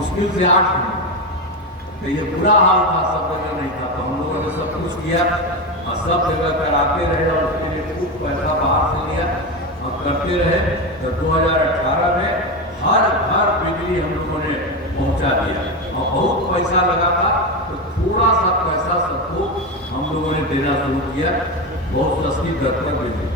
मुश्किल से 8 महीने। तो ये बुरा हाल था, सब जगह नहीं था। तो हम लोगों ने सब कुछ किया और सब जगह कराते रहे और उसके लिए खूब पैसा बाहर से लिया और करते रहे। तो 2018 में हर घर बिजली हम लोगों ने पहुंचा दिया और बहुत पैसा लगा था। तो थोड़ा सा पैसा सबको हम लोगों ने देना शुरू किया, बहुत सस्ती दर पर बिजली।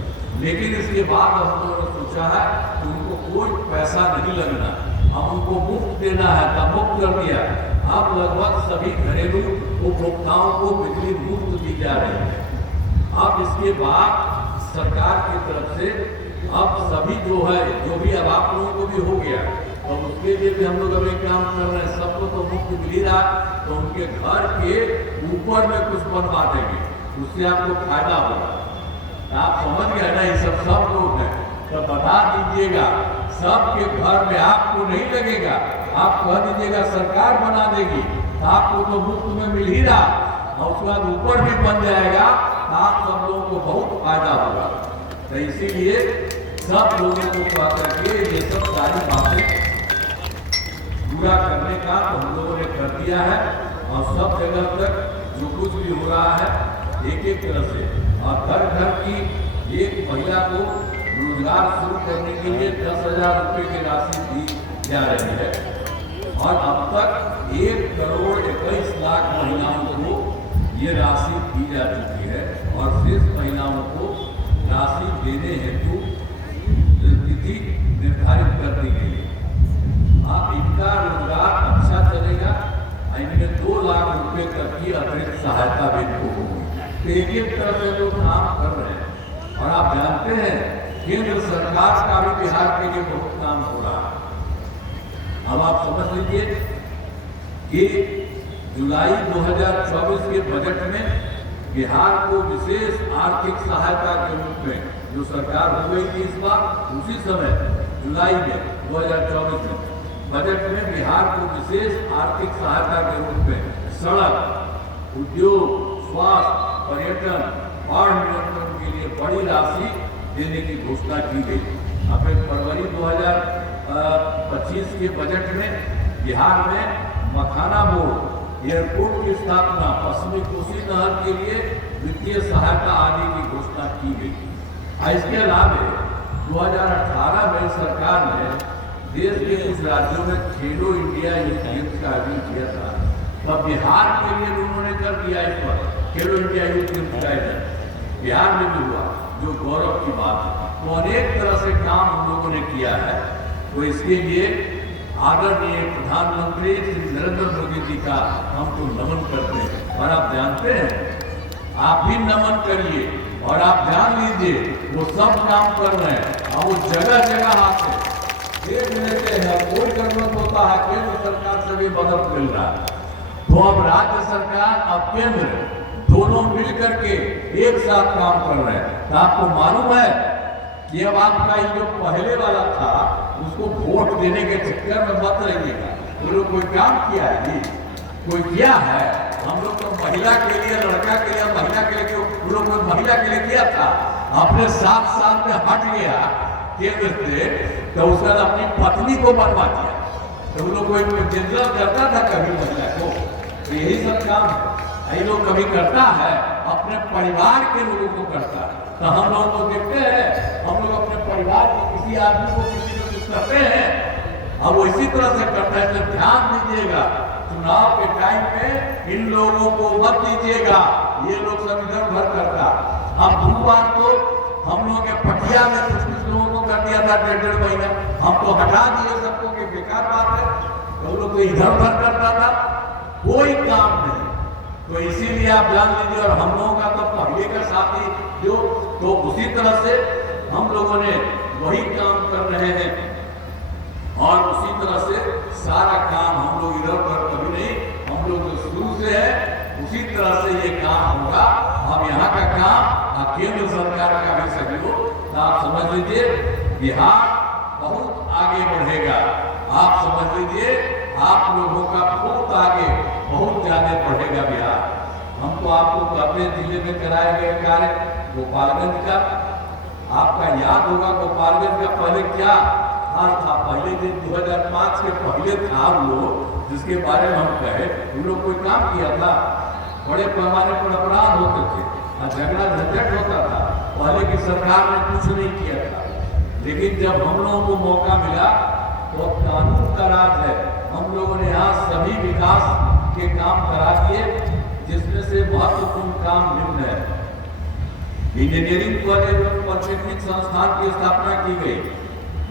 लेकिन इसके बाद हम लोगों ने सोचा है कि उनको कोई पैसा नहीं लगना, हम उनको मुफ्त देना है, तब मुफ्त कर दिया। अब लगभग सभी घरेलू उपभोक्ताओं को बिजली मुफ्त दी जा रही है। अब इसके बाद सरकार की तरफ से अब सभी जो है, जो भी अब आप लोगों को भी हो गया, तो उसके लिए भी हम लोग अभी काम कर रहे हैं। सबको तो मुफ्त मिल रहा, तो उनके घर के ऊपर में कुछ बनवा देंगे, उससे आपको फायदा होगा। आप समझ गए ना, ये सब लोग हैं, तो बता दीजिएगा सबके घर में आपको नहीं लगेगा, आप कह दीजिएगा सरकार बना देगी, तो आपको तो मुफ्त में मिल ही रहा और उसके बाद ऊपर भी बन जाएगा, तो आप सब लोगों को बहुत फायदा होगा। तो इसीलिए सब लोगों को कह करके ये सब सारी बातें पूरा करने का तो हम लोगों ने कर दिया है और सब जगह तक जो कुछ भी हो रहा है एक एक तरह से, और घर घर की एक महिला को रोजगार शुरू करने के लिए 10,000 रुपये की राशि दी जा रही है और अब तक 1,21,00,000 महिलाओं को ये राशि दी जा चुकी है और शेष महिलाओं को राशि देने हेतु तिथि निर्धारित कर दी गई है। अब इनका रोजगार अच्छा चलेगा, इनमें 2 लाख रुपए तक की अतिरिक्त सहायता भी इनको होगी। एक एक तरह से लोग काम कर रहे हैं और आप जानते हैं केंद्र सरकार का भी बिहार के लिए बहुत काम हो रहा है। अब आप समझ लीजिए कि जुलाई 2024 के बजट में बिहार को विशेष आर्थिक सहायता के रूप में जो सरकार हो गई थी इस बार, उसी समय जुलाई में 2024 में बजट में बिहार को विशेष आर्थिक सहायता के रूप में सड़क, उद्योग, स्वास्थ्य, पर्यटन, बाढ़ नियंत्रण के लिए बड़ी राशि देने की घोषणा की गई। अब फरवरी 2025 के बजट में बिहार में मखाना बोर्ड, एयरपोर्ट की स्थापना, पश्चिमी कोसी नहर के लिए वित्तीय सहायता आदि की घोषणा की गई। इसके अलावा 2018 में सरकार ने देश के कुछ राज्यों में खेलो इंडिया यूथ गेम्स का आयोजन किया था, तब बिहार के लिए उन्होंने कर दिया इस पर खेलो इंडिया यूथ गेम्स का आयोजन बिहार में भी हुआ, जो गौरव की बात है। तो अनेक तरह से काम हम लोगों ने किया है। तो इसके लिए आदरणीय प्रधानमंत्री श्री नरेंद्र मोदी जी का हम तो नमन करते हैं और आप जानते हैं आप भी नमन करिए और आप जान लीजिए वो सब काम कर रहे हैं और वो जगह जगह आते देख लेते हैं, कोई जरूरत होता है केंद्र सरकार से भी मदद मिल रहा है। तो अब राज्य सरकार और केंद्र दोनों मिलकर के एक साथ काम कर रहे हैं। तो आपको मालूम है कि अब आपका ये जो पहले वाला था उसको वोट देने के चक्कर में मत रहिएगा। वो लोग कोई काम किया है, कोई किया है? हम लोग तो महिला के लिए, लड़का के लिए, महिला के लिए, वो लोग कोई महिला के लिए किया था, अपने 7 साल में हट गया केंद्र से, तो उसके बाद अपनी पत्नी को बनवा दिया। तो वो लोग कोई जनरल करता था कभी महिला को? तो यही सब काम है, ये लोग कभी करता है अपने परिवार के लोगों को करता है। तो हम लोग को देखते हैं, हम लोग अपने परिवार के किसी आदमी को किसी को कुछ करते हैं, अब वो इसी तरह से करता है। तो ध्यान दीजिएगा, चुनाव के टाइम में इन लोगों को मत दीजिएगा, ये लोग सब इधर उधर करता। अब 2 बार तो हम लोगों के पटिया में कुछ लोगों को कर दिया था 1.5 महीना, हम तो हटा दिए सबको कि बेकार बात है। तो लोग इधर उधर करता था, कोई काम नहीं। तो इसीलिए आप जान लीजिए, और हम लोगों का तो पहले का साथी जो, तो उसी तरह से हम लोगों ने वही काम कर रहे हैं और उसी तरह से सारा काम हम लोग इधर उधर कभी नहीं, हम लोग जो शुरू से है उसी तरह से ये काम होगा। हम यहाँ का काम केंद्र सरकार का भी सहयोग, तो आप समझ लीजिए बिहार बहुत आगे बढ़ेगा। आप समझ लीजिए आप लोगों का बहुत आगे, बहुत ज्यादा बढ़ेगा बिहार। हम तो आपको अपने जिले में कराए गए कार्य गोपालगंज का, आपका याद होगा गोपालगंज का पहले क्या हाल था पहले दिन 2005 के पहले था हम लोग जिसके बारे में हम कहे, उन लोग कोई काम किया था? बड़े पैमाने पर अपराध होते थे और झगड़ा झंझट होता था। पहले की सरकार ने कुछ नहीं किया था, लेकिन जब हम लोगों को मौका मिला तो कानून का राज है। हम लोगों ने यहाँ सभी विकास के काम करा दिए, जिसमें से महत्वपूर्ण काम निम्न है। इंजीनियरिंग कॉलेज और पॉलिटेक्निक संस्थान की स्थापना की गई।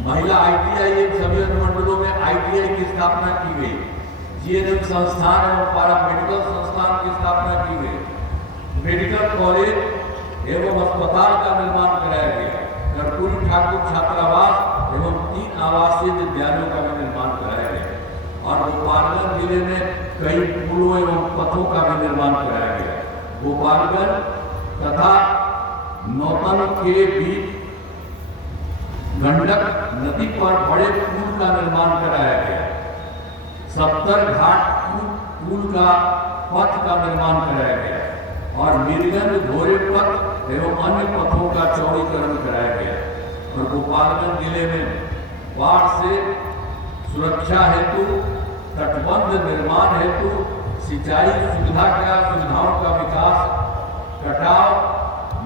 महिला ITI सभी अनुमंडलों में ITI की स्थापना की गई। GNM संस्थान एवं पैरामेडिकल संस्थान की स्थापना की गई। मेडिकल कॉलेज एवं अस्पताल का निर्माण कराया गया। कर्पूरी ठाकुर छात्रावास एवं 3 आवासीय विद्यालयों का भी निर्माण कराया गया। और गोपालगंज जिले में कई पुलों एवं पथों का भी निर्माण कराया गया। गोपालगंज तथा नौतन के बीच गंडक नदी पर बड़े पुल का निर्माण कराया गया। 70 घाट पुल का पथ का निर्माण कराया गया और मीरगंज घोरे पथ एवं अन्य पथों का चौड़ीकरण कराया गया। और गोपालगंज जिले में बाढ़ से सुरक्षा हेतु, तटबंध निर्माण हेतु, सिंचाई सुविधाओं का विकास, कटाव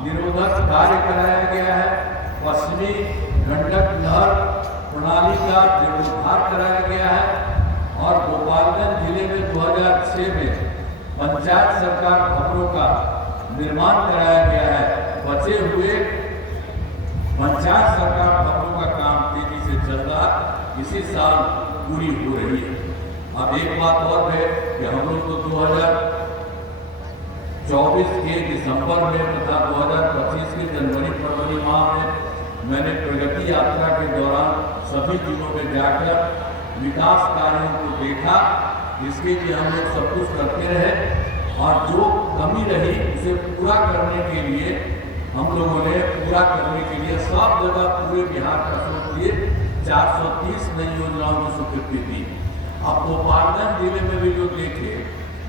निरोधक कार्य कराया गया है। पश्चिमी गंडक नहर प्रणाली का जीर्णोद्धार कराया गया है। और गोपालगंज जिले में 2006 में पंचायत सरकार भवनों का निर्माण कराया गया है। बचे हुए पंचायत सरकार भवनों का काम तेजी से चल रहा, इसी साल पूरी हो रही है। अब एक बात और है कि हम लोग को 2024 के दिसंबर में तथा 2025 के जनवरी फरवरी माह में मैंने प्रगति यात्रा के दौरान सभी जिलों में जाकर विकास कार्यों को देखा। इसके लिए हम लोग सब कुछ करते रहे और जो कमी रही उसे पूरा करने के लिए हम लोगों ने सब जगह पूरे बिहार का शुरू किए। 430 नई योजनाओं की स्वीकृति दी। अब गोपालगंज जिले में भी जो देखे,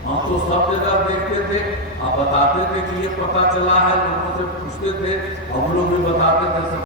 हम तो सब जगह देखते थे, अब बताते थे कि ये पता चला है, लोगों से पूछते थे, हम लोग भी बताते थे।